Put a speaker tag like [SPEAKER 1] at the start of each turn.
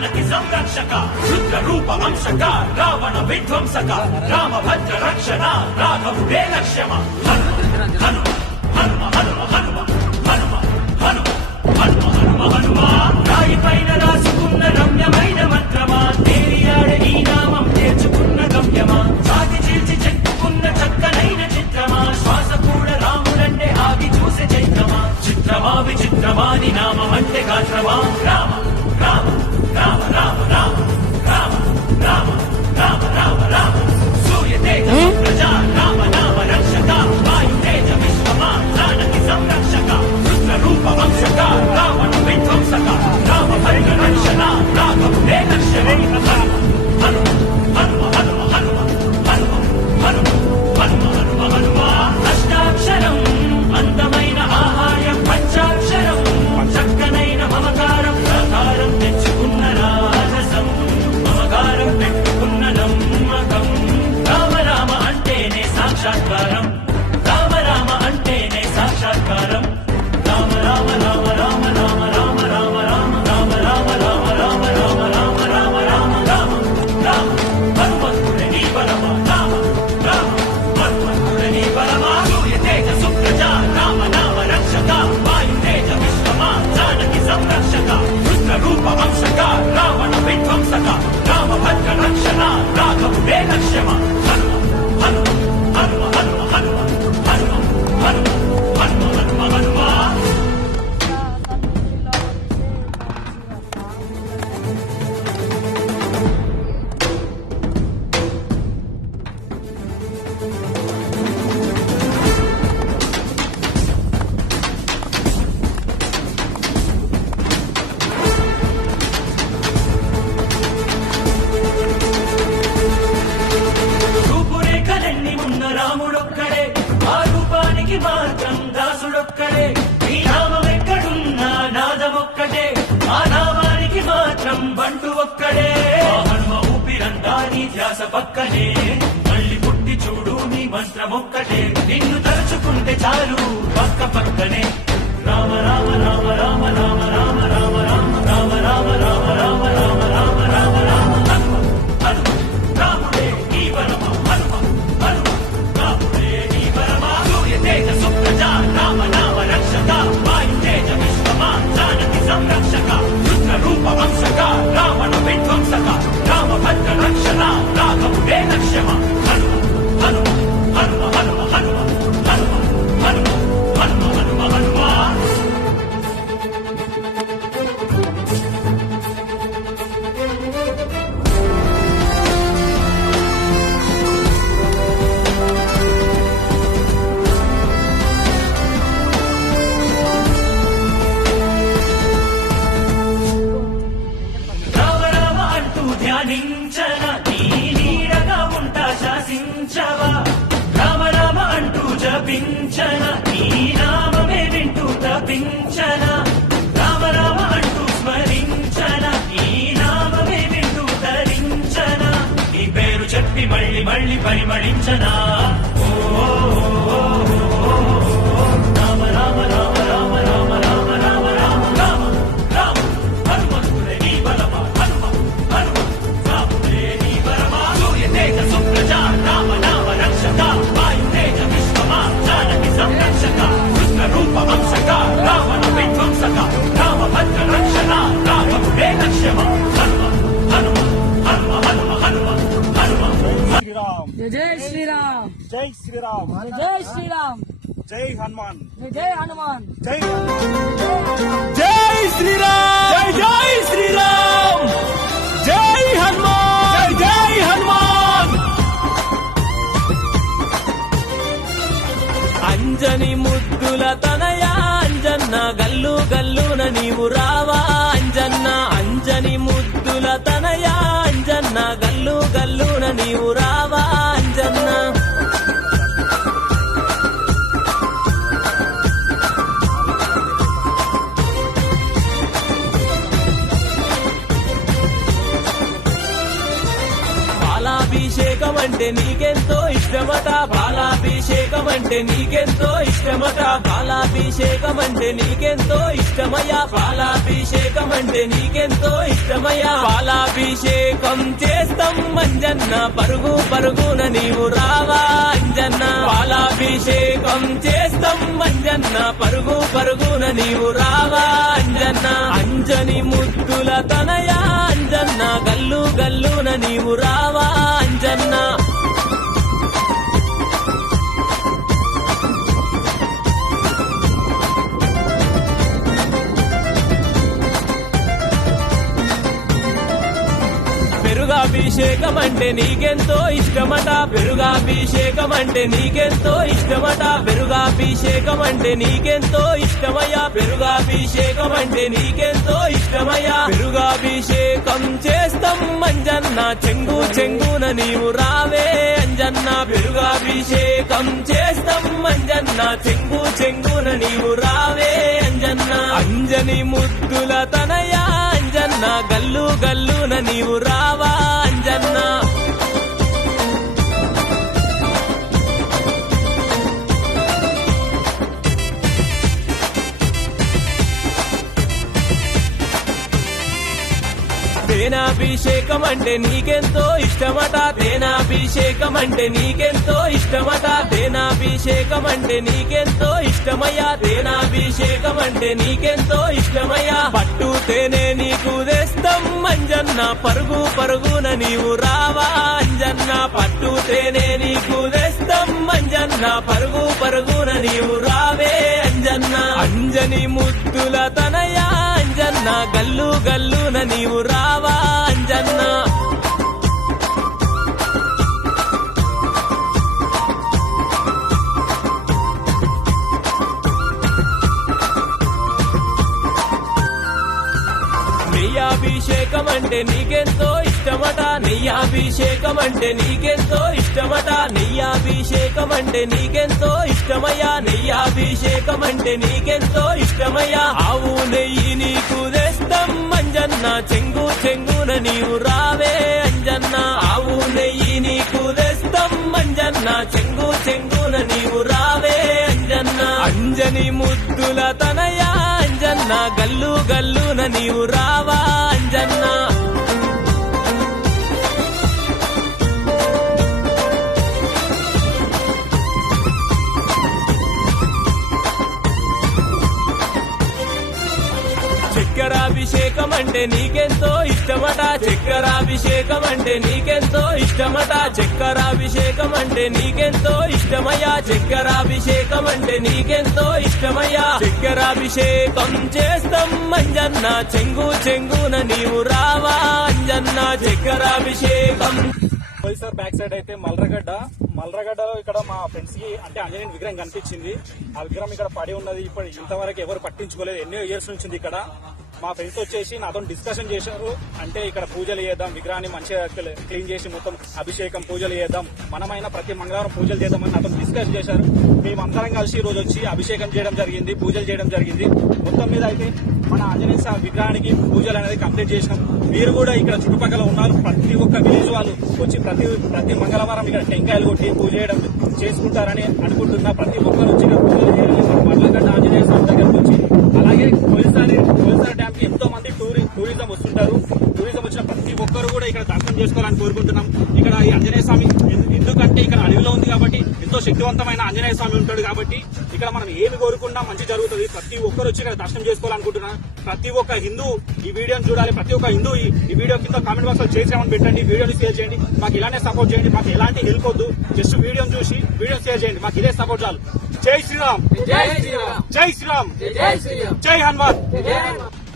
[SPEAKER 1] జానకి సంరక్షక రుద్ర రూప అంశక రావణ విధ్వంసక రామభద్ర రక్షణ రాఘవుడే లక్ష్యమ హను హనుమ హనుమ హనుమ హనుమ హనుమ హనుమ హనుమ రాసుకున్న ఈ నామం చెక్కుకున్న చిత్రమా అంటే గాత్రమా ఆశ పక్కనే మళ్ళీ పుట్టి చూడు నీ మంత్రమొక్కటే నిన్ను తలుచుకుంటే చాలు. కించన నీ నీడగా ఉంటా శాసించవా? రామ రామ అంటూ జపించన నీ నామమే వింటూ తపించన. రామ రామ అంటూ స్మరించన నీ నామమే వింటూ తరించన. నీ పేరు చెప్పి మళ్ళీ మళ్ళీ పరిమళించనా?
[SPEAKER 2] జై శ్రీరామ్.
[SPEAKER 3] జై శ్రీరామ్.
[SPEAKER 2] జై
[SPEAKER 3] హనుమాన్.
[SPEAKER 2] జై హనుమాన్.
[SPEAKER 3] జై
[SPEAKER 4] జై శ్రీరామ్. జై జై శ్రీరామ్. జై హనుమాన్. జై హనుమాన్. అంజని ముద్దుల తనయ అంజన్న గల్లు గల్లున నీవురా బాలాభిషేకం అంటే నీకెంతో ఇష్టమట బాలాభిషేకం అంటే నీకెంతో ఇష్టమట బాలాభిషేకం అంటే నీకెంతో ఇష్టమయ్యా బాలాభిషేకం అంటే నీకెంతో ఇష్టమయ్యా. బాలాభిషేకం చేస్తాం మంజన్న పరుగు పరుగున నీవు రావా అంజన్న. బాలాభిషేకం చేస్తాం మంజన్న పరుగు పరుగున నీవు రావా అంజన్న. అంజని ముద్దుల తనయా అభిషేకం అంటే నీకెంతో ఇష్టమట. పెరుగాభిషేకం అంటే నీకెంతో ఇష్టమట. పెరుగాభిషేకం అంటే నీకెంతో ఇష్టమయ్యా. పెరుగాభిషేకం అంటే నీకెంతో ఇష్టమయ్యా. పెరుగాభిషేకం చేస్తాం మంజన్న చెంగు చెంగున నీవు రావే అంజన్న. పెరుగాభిషేకం చేస్తాం మంజన్న చెంగు చెంగున నీవు రావే అంజన్న. అంజని ముద్దుల తనయా అంజన్న. గల్లు గల్లు అభిషేకం అంటే నీకెంతో ఇష్టమట తేనాభిషేకం అంటే నీకెంతో ఇష్టమట తేనాభిషేకం అంటే నీకెంతో ఇష్టమయ్యా తేనాభిషేకం అంటే నీకెంతో ఇష్టమయ్యా. పట్టు తేనే నీకు తెస్తాం అంజన్న పరుగు పరుగున నీవు రావా అంజన్న. పట్టు తేనే నీకు తెస్తాం అంజన్న పరుగు పరుగున నీవు రావే అంజన్న. అంజని ముద్దుల తనయా అంజన్న గల్లు గల్లున నీవు రావా అంజన్న. అభిషేకం అంటే నీకెంతో ఇష్టమట నెయ్యాభిషేకం అంటే నీకెంతో ఇష్టమట నెయ్యాభిషేకం అంటే నీకెంతో ఇష్టమయ్యా నెయ్యాభిషేకం అంటే నీకెంతో ఇష్టమయ్యా. ఆవు నెయ్యి నీకు తెస్తాం అంజన్న చెంగు చెంగున నీవు రావే అంజన్న. ఆవు నెయ్యి నీకు తెస్తాం అంజన్న చెంగు చెంగున నీవు రావే అంజన్న. అంజని ముద్దుల తనయా అంజన్న గల్లు గల్లున నీవు రా అంటే నీకెంతో ఇష్టమట. చక్కెరాభిషేకం అంటే నీకెంతో ఇష్టమట. చక్కెరాభిషేకం అంటే నీకెంతో ఇష్టమయ్యా. చక్కెరాభిషేకం అంటే నీకెంతో ఇష్టమయ్యా. చక్కెరాభిషేకం చేస్తాం అంజన్న. చెంగు చెంగున నీవు రావా అంజన్న. చక్కెరాభిషేకం
[SPEAKER 3] సార్ బ్యాక్ సైడ్ అయితే మల్రగడ్డ. మల్రగడ్డ ఇక్కడ మా ఫ్రెండ్స్కి అంటే ఆంజనేయుని విగ్రహం కనిపించింది. ఆ విగ్రహం ఇక్కడ పడి ఉన్నది. ఇప్పుడు ఇంతవరకు ఎవరు పట్టించుకోలేదు. ఎన్నో ఇయర్స్ నుంచి ఇక్కడ. మా ఫ్రెండ్స్ వచ్చేసి నాతో డిస్కషన్ చేశారు. అంటే ఇక్కడ పూజలు చేద్దాం విగ్రహాన్ని మంచిగా క్లీన్ చేసి మొత్తం అభిషేకం పూజలు చేద్దాం. మనమైన ప్రతి మంగళవారం పూజలు చేద్దామని నాతో డిస్కస్ చేశారు. మేమందరం కలిసి ఈ రోజు వచ్చి అభిషేకం చేయడం జరిగింది పూజలు చేయడం జరిగింది. మొత్తం మీద అయితే మన ఆంజనేయ స్వామి విగ్రహానికి పూజలు అనేది కంప్లీట్ చేసినాం. మీరు కూడా ఇక్కడ చుట్టుపక్కల ఉన్నారు. ప్రతి ఒక్క విలేజ్ వాళ్ళు వచ్చి ప్రతి ప్రతి మంగళవారం ఇక్కడ టెంకాయలు కొట్టి పూజ చేయడం చేసుకుంటారని అనుకుంటున్నా. ప్రతి ఒక్కరు వచ్చి పూజలు చేయాలని మన మర్లగడ్డ ఆంజనేయ స్వామి దగ్గరకు వచ్చి అలాగే కొలిసారి కొలిసారి డ్యామ్కి ఎంతో మంది టూరి టూరిజం వస్తుంటారు టూరిజం వచ్చిన ప్రతి ఒక్కరు కూడా ఇక్కడ చేసుకోవాలని కోరుకుంటున్నాం. ఇక్కడ ఈ ఆంజనేయ స్వామి ఎందు- ఎందుకంటే ఇక్కడ అడవిలో ఉంది కాబట్టి ఎంతో శక్తివంతమైన ఆంజనేయ స్వామి ఉంటాడు కాబట్టి ఇక్కడ మనం ఏమి కోరుకున్నా మంచి జరుగుతుంది. ప్రతి ఒక్కరు వచ్చి ఇక్కడ దర్శనం చేసుకోవాలనుకుంటున్నా ప్రతి ఒక్క హిందూ ఈ వీడియోని చూడాలి. ప్రతి ఒక్క హిందూ ఈ వీడియో కింద కామెంట్ బాక్స్లో చేసామని పెట్టండి. వీడియోని షేర్ చేయండి. మాకు ఇలానే సపోర్ట్ చేయండి. మాకు ఎలాంటి హెల్ప్ వద్దు. జస్ట్ వీడియోని చూసి వీడియో షేర్ చేయండి. మాకు ఇదే సపోర్ట్ చాలు. జై శ్రీరామ్.
[SPEAKER 2] జై శ్రీరామ్.
[SPEAKER 3] జై శ్రీరామ్.
[SPEAKER 2] జై శ్రీరామ్.
[SPEAKER 3] జై హనుమాన్.